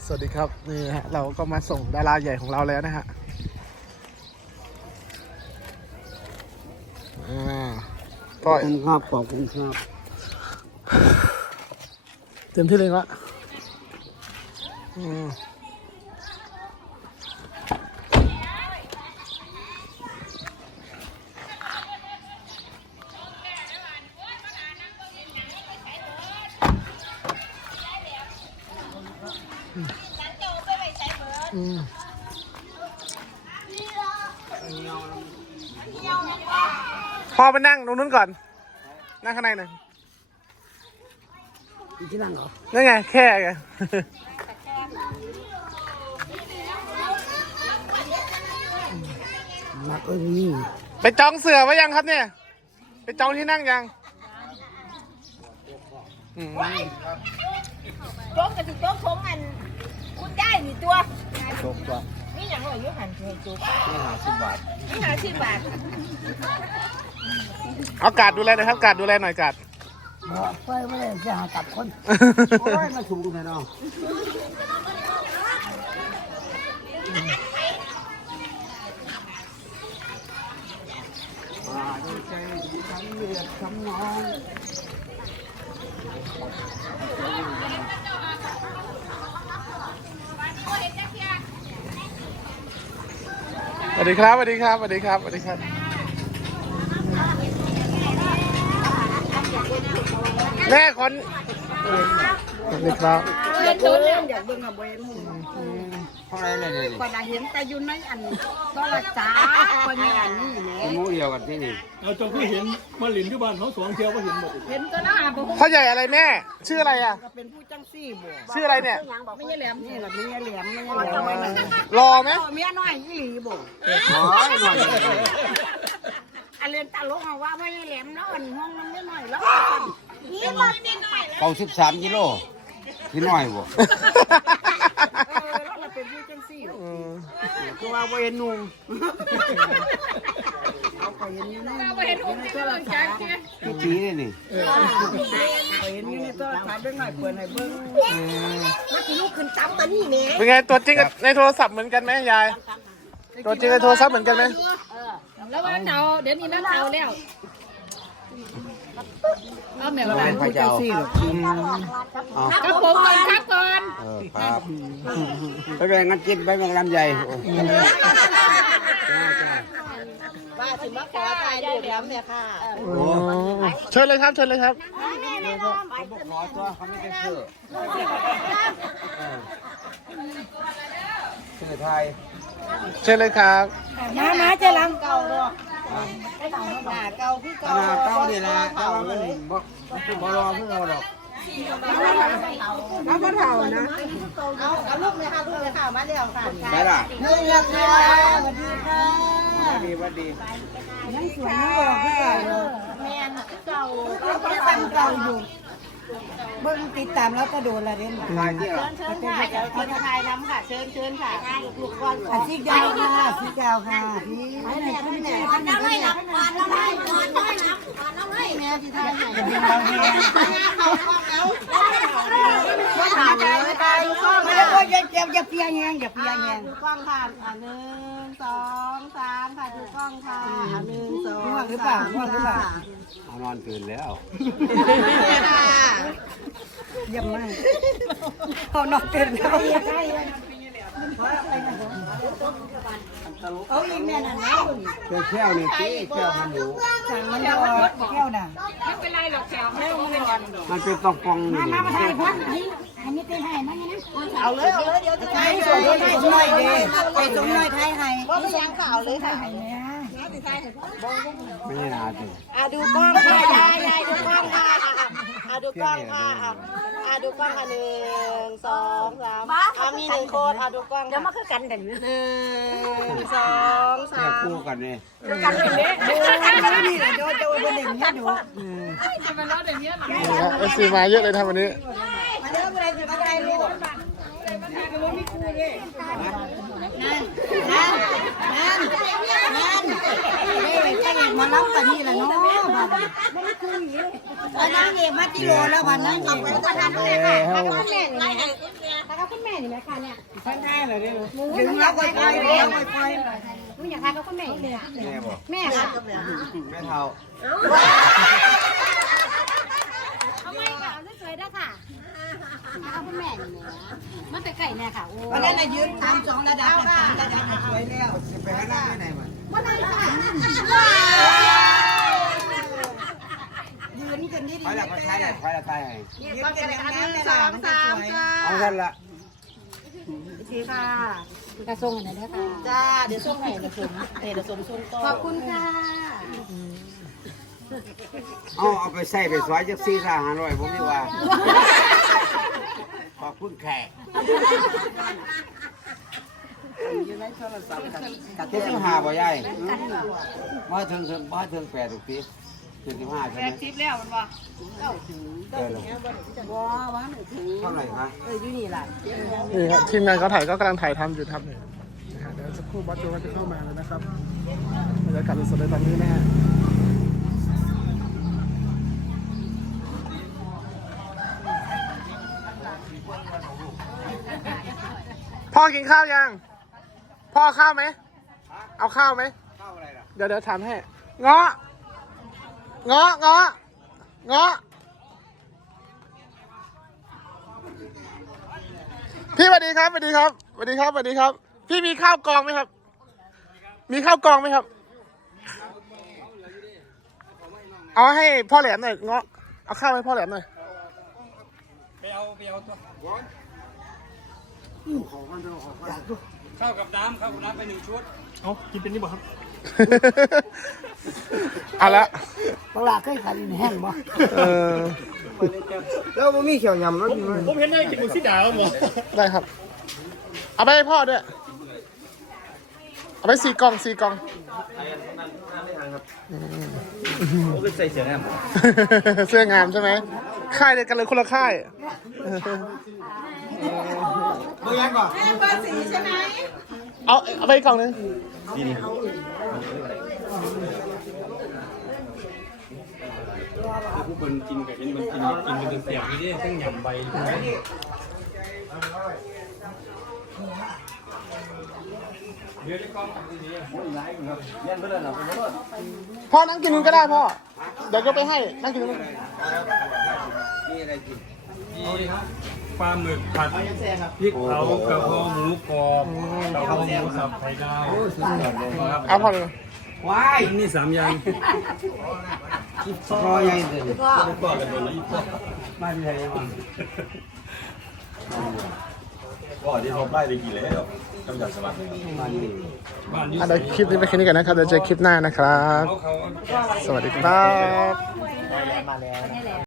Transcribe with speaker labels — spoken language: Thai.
Speaker 1: วัสดีครับนี่ฮะเราก็มาส่งดาราใหญ่ของเราแล้วนะฮะ
Speaker 2: ขอบคุณครับขอบคุณครับ
Speaker 1: เต็มที่เลยวะพ่อไปนั่งตรงนู้นก่อนนั่งข้างในหน่อย
Speaker 2: ที่นั่งเหรอ
Speaker 1: นั่นไงแค่ไง
Speaker 2: นักนี่
Speaker 1: ไปจองเสือไว้ยังครับเนี่ยไปจองที่นั่งยัง
Speaker 3: โต๊ะกับโต๊ะของอันคุณได้หนึ่งตัว
Speaker 2: จบจ้ะ
Speaker 3: นี่อย่างไรยุหันเทจุ๊บ
Speaker 2: นี่50 บาท
Speaker 3: นี่50 บาท
Speaker 1: เอากาดดูแลหน่อยครับกาดดูแลหน่อยกาด
Speaker 2: บอกไปไม่ได้จะหาตัดคนโอ้ยมาสูงแน่นอนว่าด้วยใจฉันเลือดคำน้อง
Speaker 1: สวัสดีครับสวัสดีครับสวัสดีครับสวัสดีครับแม่คนสวัสดีครับ
Speaker 3: เล่นตัวเล่นอยากเบิ่งกับเวน
Speaker 2: เท่าไรเลยเนี่ย
Speaker 3: กว่าจะเห็นแต่อยู่ในอันก็ละจ้าคนนี้อันนี้เนี่ย
Speaker 2: มูเดียวกันที่นี่
Speaker 4: เราจงที่เห็นมาหลินที่บ้านเขาสองเที่ยวก็เห็นหมด
Speaker 3: เห็นก็น่าบ่
Speaker 1: พ่อใหญ่อะไรแม่ชื่ออะไรอ่ะ
Speaker 3: เป็นผู้จังซี่บ่
Speaker 1: ชื่ออะไรเนี่ย
Speaker 3: ไม่ใช่แหลมนี่แหละไม่ใช่แหลมไม่ใช่แหลม
Speaker 1: รอไหม
Speaker 3: เมียน้อยอีหลีบ่
Speaker 2: น้อยหน่อย
Speaker 3: อันเรียนตลกว่าไม่ใช่แหลมแล้วอันห้องนั้นไม่น้อยแล้วนี่มันนิดหน่อย
Speaker 2: เอา13 กิโลที่น้อยบ่
Speaker 3: เราเป็นผู้จังซี่
Speaker 2: คือว่าบ่เห็นนุ่ม
Speaker 3: เอาไปเห็นอยู่ในเอาไปเห็นอุ้มนี่ก็เลยจัง
Speaker 2: ที่ตีเลยนี่
Speaker 3: ไปเห็นอยู่ในโทรศัพท์เบิ่งหน่อยเปิดให้เบิ่งแล้วสิลูกขึ้นตั้มตัวนี้แหม
Speaker 1: เป็นไงตัวจริงในโทรศัพท์เหมือนกันไหมยายตัวจริงในโทรศัพท์เหมือนกันไหม
Speaker 3: แล้วว่าเตาเดี๋ยวนี้มันเตาแล้วเอาแมวอะไร
Speaker 2: ผู้จังซี่หรอ
Speaker 3: ครับผมก่อนครับก่อน
Speaker 2: ครับไปแบ่งกันกินไปแบ่งลำใหญ่
Speaker 3: ว่าถึงมาขอตายดูแหลมเนี่ยค่ะ
Speaker 1: เชิญเลยครับเชิญเลยครับ
Speaker 2: ขอตัวเขาไม่ได้เชื่อไทย
Speaker 1: เชิญเลยครับ
Speaker 3: มาเจรังเก่าเนาะเก่าพี่เก่า
Speaker 2: เก่านี่แหละเก่าเลยบ่รอเพิ่งเอาดอก
Speaker 3: เอาเท่านะเอาลูกเลยค่ะลูกเลยค่ะมาเร็วค่ะ
Speaker 2: ได้ล่ะ
Speaker 3: นี่ยังไงสวัสดีค่ะ
Speaker 2: สวัสดี
Speaker 3: ยังสวยยังบอกพี่เก่าแม่เก่าเก่าอยู่เบิ่งติดตามแล้วก็โดนละเด่น
Speaker 2: ทายที่
Speaker 3: เชิญค่ะเดี๋ยวคนไทยน้ำค่ะเชิญค่ะลูกก่อนพี่เก่าค่ะพี่เก่าค่ะพี่ไหนน้ำให้น้ำน้ำให้น้ำให้น้ำให้แม่ที่ไทยจะเป็นเราเองมาถามเลยค่ะดูกล้องค่ะอย่าเพียงแยงอย่าเพียงแยงดูกล้องค่ะ1 2 3ค่ะดูกล้องค่ะ1 2หรือเปล่า
Speaker 2: เอานอนตื่นแล้ว
Speaker 3: เยี่ยมมากเขานอนตื่นแล้วเอาอีกแม่นั่นนะ
Speaker 2: แก้วนี่ตีแก้วมันอยู่
Speaker 3: มันรอแก้วน่ะไม่เป็นไรหรอกแก้ว
Speaker 2: มันเป็นตองฟองนี่
Speaker 3: มาถ่ายพัดอันนี้เป็นให้นั่นนะเอาเลยเดี๋ยวจะถ่ายส่งหน่อยดิไปส่งหน่อยถ่ายให้ไม่ยังข่าวเลยถ่ายให้เนี่ย
Speaker 2: ไม่ได้นาจิ
Speaker 3: ดูกล้องค่ะยายดูกล้องค่ะดูกล้องค่ะดูกล้องค่ะ1 2 3มี1 คนดูกล้องเดี๋ยวมาคือกันเด่น1 2 3
Speaker 2: คู่กันนี่
Speaker 3: กันเป็นเนี้ยดูนี่แหละโจเป็นอย่างนี้ดูจะมาล้ออย่างนี้หรอ
Speaker 1: เอฟซีมาเยอะเลยทำวันนี้
Speaker 3: มาเยอะอะไรจะมาใจลูกมีคู่เลยนั่นมารับกันนี่แหละเนาะไม่ได้คุยตอนนั้นเองมาติโลแล้ววันนั้นกับประธานเลยค่ะประธานแม่ไรไอ้ถ้าเขาคุณแม่นี่ไหมคะเนี่ย
Speaker 2: ท่านได้เลยเด้อ
Speaker 3: ดึงแล้วค่อยๆดึงค่อยๆมึงอยากทานกับคุณแม่เนี่ย
Speaker 2: แม่บอก
Speaker 3: แม่ค่ะ
Speaker 2: แม่เท่า
Speaker 3: ทำไมค่ะสวยๆด้วยค่ะเอาคุณแม่นี่นะมันไปไก่เนี่ยค่ะโอ้
Speaker 2: วันนั้นน่ะยืน3-2ระดับ3ระดับสวยแล้วสิไปหาหน้าไหนมา
Speaker 3: วันนั้นค่ะยืนกันดี
Speaker 2: ไปละไปใช้ได้ไปละตายให้
Speaker 3: ๆยืนกัน1 2 3จ้า
Speaker 2: เอาท่านละ
Speaker 3: ดีค่ะกระทรงไหนด้วยค่ะจ้าเดี๋ยวส่งให้เดี๋ยวส่งส่งต่อขอบคุณค่ะ
Speaker 2: เอาไปใส่ไปซอยจัก4-500ผมนี่ว่าขอบคุณแขกเจ็ดสิบห้าบ่ยายมาถึง8ทุกที75ใช่ไหม80แล้วมันว่าเท่าไหร่ฮะ
Speaker 1: นี่ครับทีมงานเขาถ่ายก็กำลังถ่ายทำอยู่ครับเนี่ยนะฮะเดี๋ยวสักครู่บอสโจก็จะเข้ามาแล้วนะครับบรรยากาศสดๆเลยตอนนี้นะฮะพ่อกินข้าวยัง พ่อข้าวไหม เอาข้าวไหม
Speaker 2: เข้าอะไรล่ะ
Speaker 1: เดี๋ยวถามให้เงาะเงาะเงาะเงาะพี่สวัสดีครับสวัสดีครับสวัสดีครับสวัสดีครับ พี่มีข้าวกองไหมครับ มีข้าวกองไหมครับ เอาให้พ่อแหลมหน่อยเงาะเอาข้าวให้พ่อแหลมหน่อย
Speaker 4: ไปเอาตัวข้าวกับน้ำไป1 ชุดเอากินเป็นนี่บ่ครับ
Speaker 1: เอาละ
Speaker 2: ปลาเคยขันแห้งบ่
Speaker 1: แล้วมันมีเขียวยำแล้ว
Speaker 4: ผมเห็นได้กินหมูสีดาวหมด
Speaker 1: ได้ครับ เอาไปให้พ่อด้วย เอาไป4 กล่อง4 กล่อง
Speaker 4: ผมเป็นใส่เสื้องาม
Speaker 1: เสื้องามใช่ไหมค่ายเดียวกันเลยคนละค่าย
Speaker 2: เมื่อยังก่อน
Speaker 1: เอาไปอีกกล่องนึง
Speaker 4: นี่ผู้เบิ่นกินกับเห็นมันกินเป็นเสียงนี่เส้นหยำใบเดี๋ยวจะกล้องดีๆโอ้ยร้ายครับเย็นไปเลยเหรอคุณพ่อ
Speaker 1: พ่อนั่งกินนึงก็ได้พ่อ เดี๋ยวก็ไปให้ นั่งกินนึง
Speaker 2: มีอะไรกิน
Speaker 4: มีปลาหมึกผัดพริกเผากระเพราหมูกรอบกระเพราหมูสับไข่ดาว
Speaker 1: เอาพ่อเลย
Speaker 2: ว้าย
Speaker 4: นี่3 อย่าง
Speaker 2: รอใหญ่เลย
Speaker 4: ไม่พอกันเลยอีกพอ
Speaker 2: มาที่ไหนมา
Speaker 5: ก็ที่เขาได้กี่แล้วกำจัดสลัด
Speaker 2: มาที่
Speaker 4: บ้านอยู่
Speaker 1: เดี๋ยวคลิปนี้ไปแค่นี้ก่อนนะครับ เดี๋ยวเจอคลิปหน้านะครับ
Speaker 4: เขา
Speaker 1: สวัสดีครับ